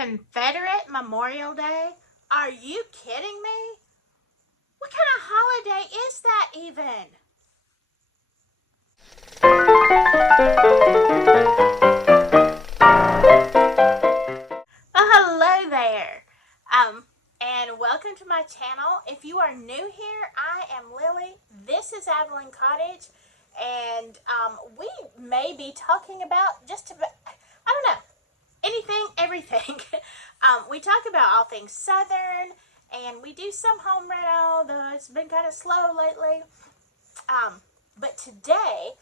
Confederate Memorial Day? Are you kidding me? What kind of holiday is that even? Hello there. And welcome to my channel. If you are new here, I am Lily. This is Avalon Cottage, and we may be talking about I don't know, anything, everything. We talk about all things Southern, and we do some home rental, though it's been kind of slow lately. But today,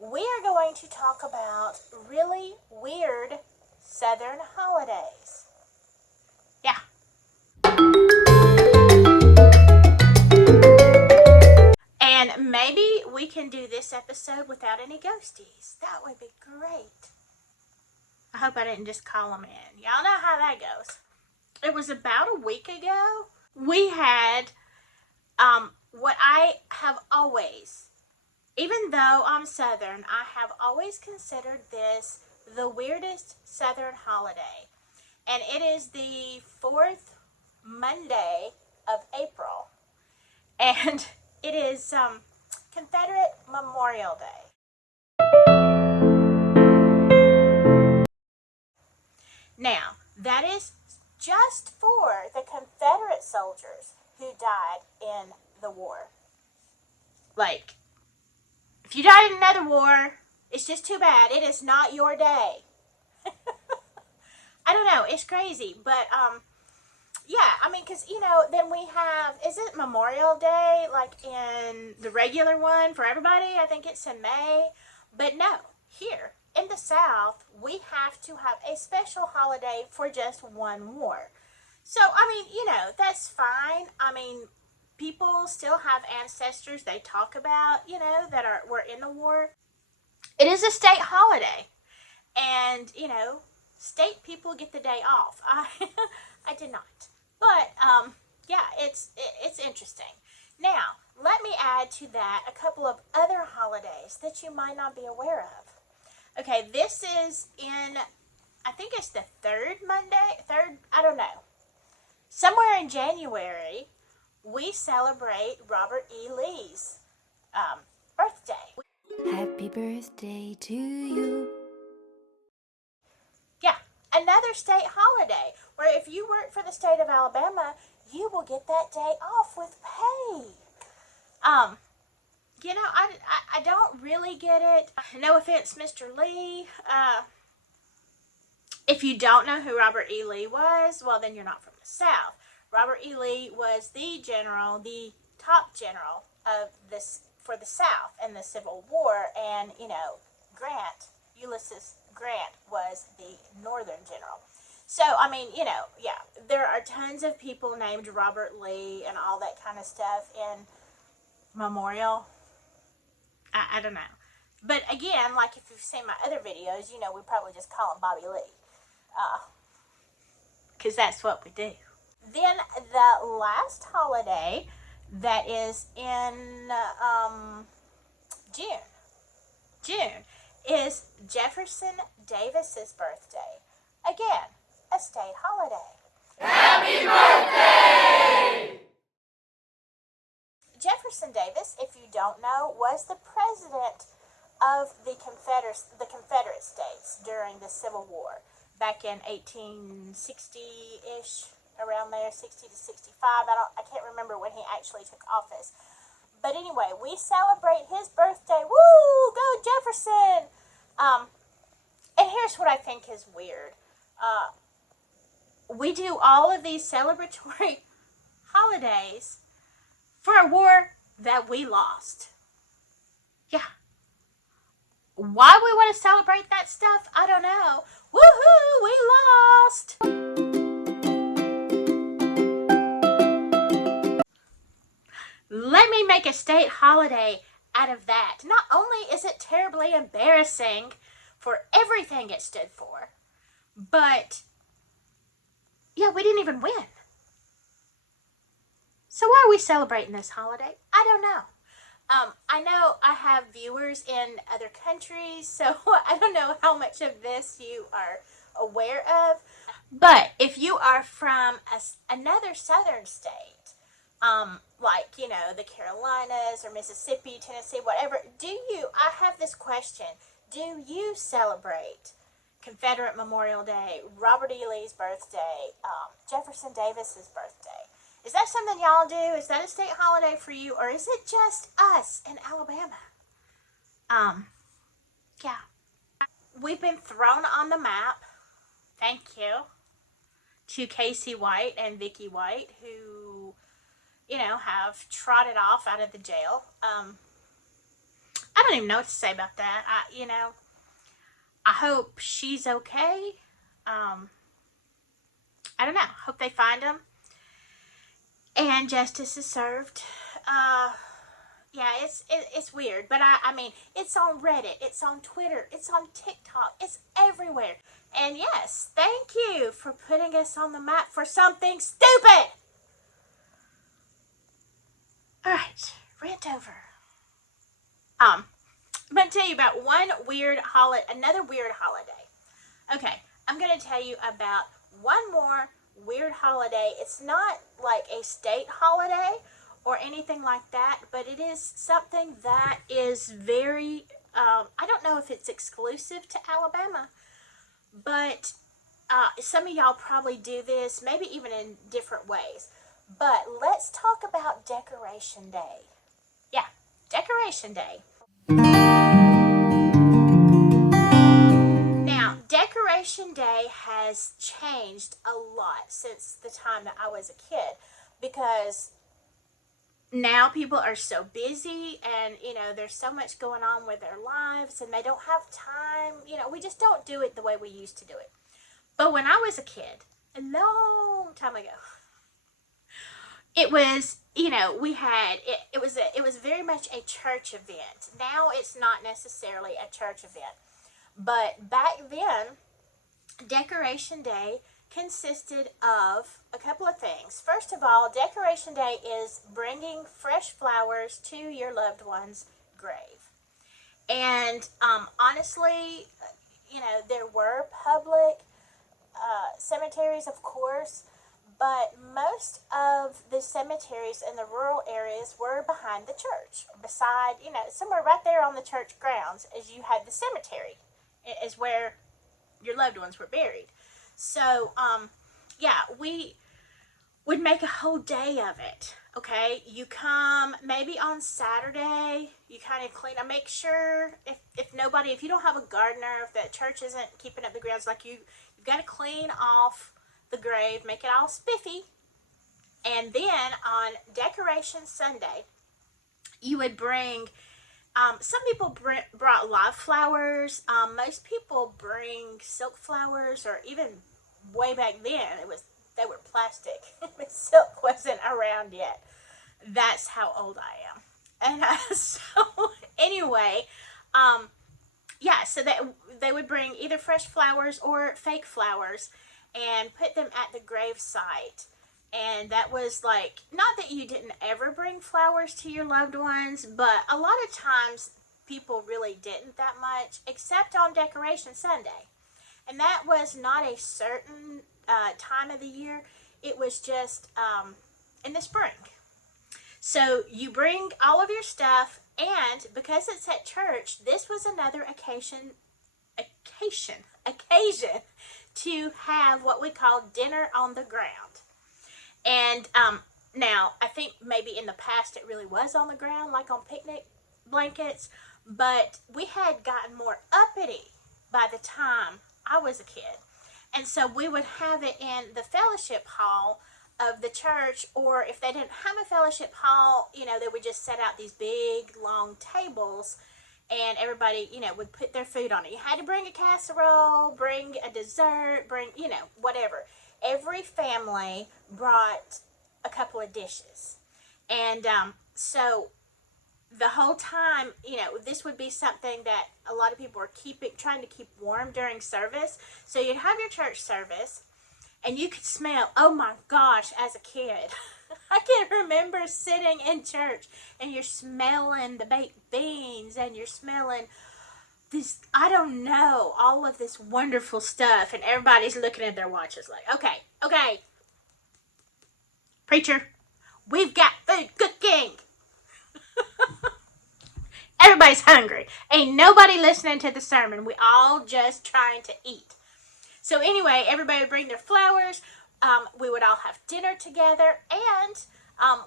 we are going to talk about really weird Southern holidays. Yeah. And maybe we can do this episode without any ghosties. That would be great. I hope I didn't just call them in. Y'all know how that goes. It was about a week ago. We had what I have always, even though I'm Southern, I have always considered this the weirdest Southern holiday. And it is the fourth Monday of April. And it is Confederate Memorial Day. Now, that is just for the Confederate soldiers who died in the war. Like, if you died in another war, it's just too bad. It is not your day. I don't know. It's crazy. But, yeah, I mean, because, then we have, is it Memorial Day, like in the regular one for everybody? I think it's in May. But no, here in the South, we have to have a special holiday for just one war. So, I mean, that's fine. I mean, people still have ancestors they talk about, that were in the war. It is a state holiday. And, state people get the day off. I did not. But, yeah, it's interesting. Now, let me add to that a couple of other holidays that you might not be aware of. Okay, this is in, I think it's the third, I don't know. Somewhere in January, we celebrate Robert E. Lee's birthday. Happy birthday to you. Yeah, another state holiday where if you work for the state of Alabama, you will get that day off with pay. I don't really get it. No offense, Mr. Lee. If you don't know who Robert E. Lee was, well, then you're not from the South. Robert E. Lee was the top general of this for the South in the Civil War, and Ulysses Grant was the Northern general. So, I mean, yeah, there are tons of people named Robert Lee and all that kind of stuff in Memorial. I don't know. But again, like if you've seen my other videos, we probably just call him Bobby Lee. Because that's what we do. Then the last holiday that is in June is Jefferson Davis's birthday. Again, a state holiday. Happy birthday! Jefferson Davis, if you don't know, was the president of the Confederate States during the Civil War back in 1860-ish, around there, 60 to 65. I can't remember when he actually took office. But anyway, we celebrate his birthday. Woo! Go Jefferson! And here's what I think is weird. We do all of these celebratory holidays for a war that we lost. Yeah. Why we want to celebrate that stuff, I don't know. Woohoo! We lost! Let me make a state holiday out of that. Not only is it terribly embarrassing for everything it stood for, but, yeah, we didn't even win. So why are we celebrating this holiday? I don't know. I know I have viewers in other countries, so I don't know how much of this you are aware of. But if you are from another southern state, like, the Carolinas or Mississippi, Tennessee, whatever, I have this question, do you celebrate Confederate Memorial Day, Robert E. Lee's birthday, Jefferson Davis's birthday? Is that something y'all do? Is that a state holiday for you, or is it just us in Alabama? Yeah. We've been thrown on the map. Thank you to Casey White and Vicky White, who, have trotted off out of the jail. I don't even know what to say about that. I hope she's okay. I don't know. Hope they find him and justice is served. Yeah, it's weird, but I mean, it's on Reddit, it's on Twitter, it's on TikTok, it's everywhere. And yes, thank you for putting us on the map for something stupid. All right, rant over. I'm gonna tell you about another weird holiday. Okay, I'm gonna tell you about one more weird holiday. It's not like a state holiday or anything like that, but it is something that is very, I don't know if it's exclusive to Alabama, but some of y'all probably do this, maybe even in different ways. But let's talk about Decoration Day. Yeah, Decoration Day. Now, Decoration Day has changed a lot since the time that I was a kid, because now people are so busy and, there's so much going on with their lives and they don't have time. We just don't do it the way we used to do it. But when I was a kid, a long time ago, it was, we had, it was very much a church event. Now it's not necessarily a church event. But back then, Decoration Day consisted of a couple of things. First of all, Decoration Day is bringing fresh flowers to your loved one's grave. And honestly, there were public cemeteries, of course, but most of the cemeteries in the rural areas were behind the church. Beside, somewhere right there on the church grounds, as you had the cemetery, is where your loved ones were buried. So, yeah, we would make a whole day of it. Okay, you come maybe on Saturday, you kind of clean. I make sure if you don't have a gardener, if the church isn't keeping up the grounds, like you've got to clean off the grave, make it all spiffy. And then on Decoration Sunday, you would bring, some people brought live flowers. Most people bring silk flowers, or even way back then, they were plastic. Silk wasn't around yet. That's how old I am. And so anyway, yeah, so they would bring either fresh flowers or fake flowers and put them at the grave site. And that was like, not that you didn't ever bring flowers to your loved ones, but a lot of times people really didn't that much, except on Decoration Sunday. And that was not a certain time of the year. It was just in the spring. So you bring all of your stuff, and because it's at church, this was another occasion to have what we call dinner on the ground. And now, I think maybe in the past it really was on the ground, like on picnic blankets, but we had gotten more uppity by the time I was a kid. And so we would have it in the fellowship hall of the church, or if they didn't have a fellowship hall, they would just set out these big, long tables, and everybody, would put their food on it. You had to bring a casserole, bring a dessert, bring, whatever. Every family brought a couple of dishes. And so the whole time, this would be something that a lot of people were trying to keep warm during service. So you'd have your church service, and you could smell, oh my gosh, as a kid. I can remember sitting in church, and you're smelling the baked beans, and you're smelling this, I don't know, all of this wonderful stuff, and everybody's looking at their watches like, okay, preacher, we've got food cooking. Everybody's hungry. Ain't nobody listening to the sermon. We all just trying to eat. So anyway, everybody would bring their flowers. We would all have dinner together. And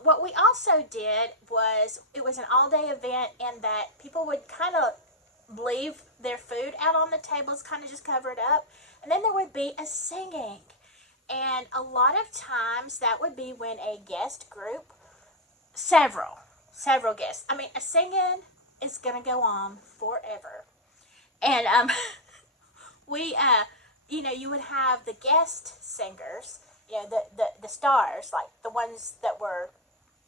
what we also did was, it was an all-day event in that people would kind of leave their food out on the tables, kind of just cover it up. And then there would be a singing. And a lot of times that would be when a guest group, several guests. I mean, a singing is going to go on forever. And you would have the guest singers, the stars, like the ones that were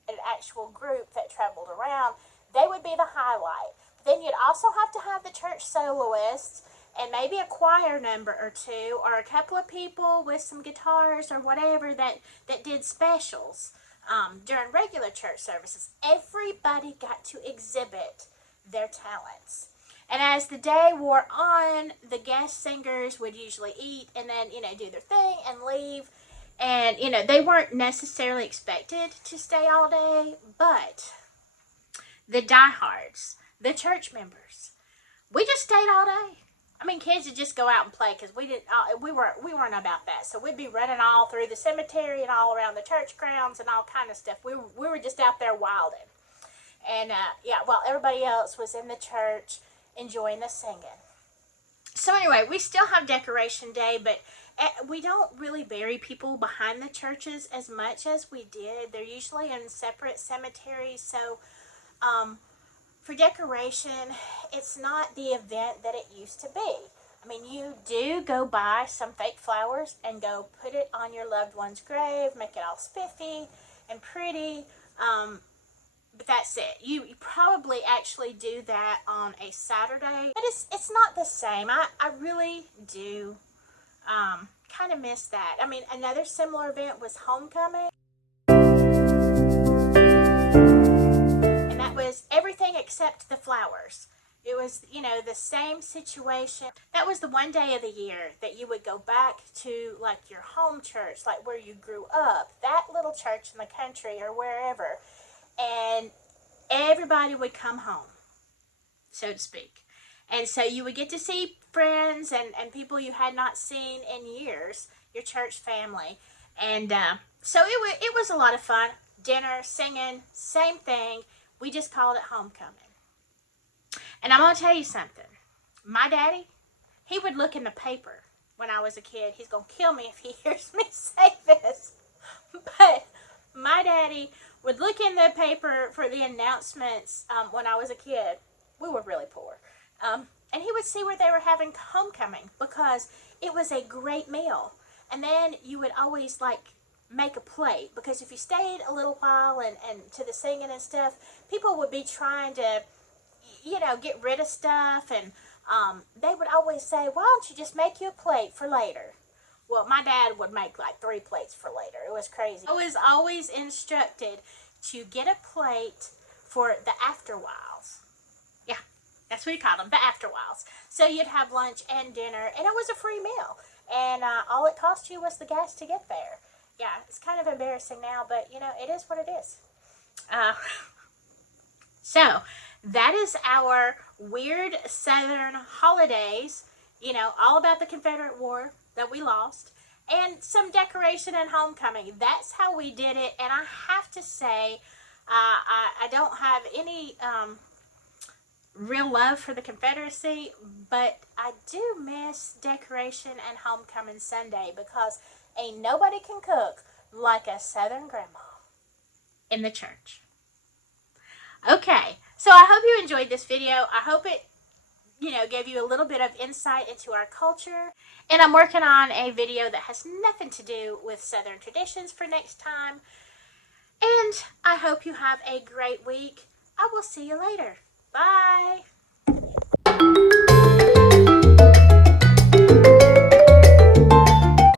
an actual group that traveled around. They would be the highlight. Then you'd also have to have the church soloists and maybe a choir number or two, or a couple of people with some guitars or whatever that did specials during regular church services. Everybody got to exhibit their talents. And as the day wore on, the guest singers would usually eat and then, do their thing and leave. And, they weren't necessarily expected to stay all day, but the diehards, the church members, we just stayed all day. I mean, kids would just go out and play because we weren't about that. So we'd be running all through the cemetery and all around the church grounds and all kind of stuff. We were just out there wilding. And, while everybody else was in the church enjoying the singing. So anyway, we still have Decoration Day, but we don't really bury people behind the churches as much as we did. They're usually in separate cemeteries. So for decoration, it's not the event that it used to be. I mean, you do go buy some fake flowers and go put it on your loved one's grave, make it all spiffy and pretty. But that's it. You probably actually do that on a Saturday. But it's not the same. I really do kind of miss that. I mean, another similar event was homecoming. And that was everything except the flowers. It was, the same situation. That was the one day of the year that you would go back to, like, your home church, like where you grew up, that little church in the country or wherever. And everybody would come home, so to speak. And so you would get to see friends and people you had not seen in years, your church family. And so it was a lot of fun. Dinner, singing, same thing. We just called it homecoming. And I'm going to tell you something. My daddy, he would look in the paper when I was a kid. He's going to kill me if he hears me say this. But my daddy would look in the paper for the announcements when I was a kid. We were really poor. And he would see where they were having homecoming because it was a great meal. And then you would always, make a plate, because if you stayed a little while and to the singing and stuff, people would be trying to, get rid of stuff. And they would always say, why don't you just make you a plate for later? Well, my dad would make 3 plates for later. It was crazy. I was always instructed to get a plate for the afterwhiles. Yeah, that's what you call them, the afterwhiles. So you'd have lunch and dinner, and it was a free meal. And all it cost you was the gas to get there. Yeah, it's kind of embarrassing now, but, it is what it is. So that is our weird Southern holidays, all about the Confederate War that we lost, and some decoration and homecoming. That's how we did it. And I have to say, I don't have any real love for the Confederacy, but I do miss decoration and homecoming Sunday, because ain't nobody can cook like a Southern grandma in the church. Okay, so I hope you enjoyed this video. I hope it gave you a little bit of insight into our culture. And I'm working on a video that has nothing to do with Southern traditions for next time. And I hope you have a great week. I will see you later. Bye.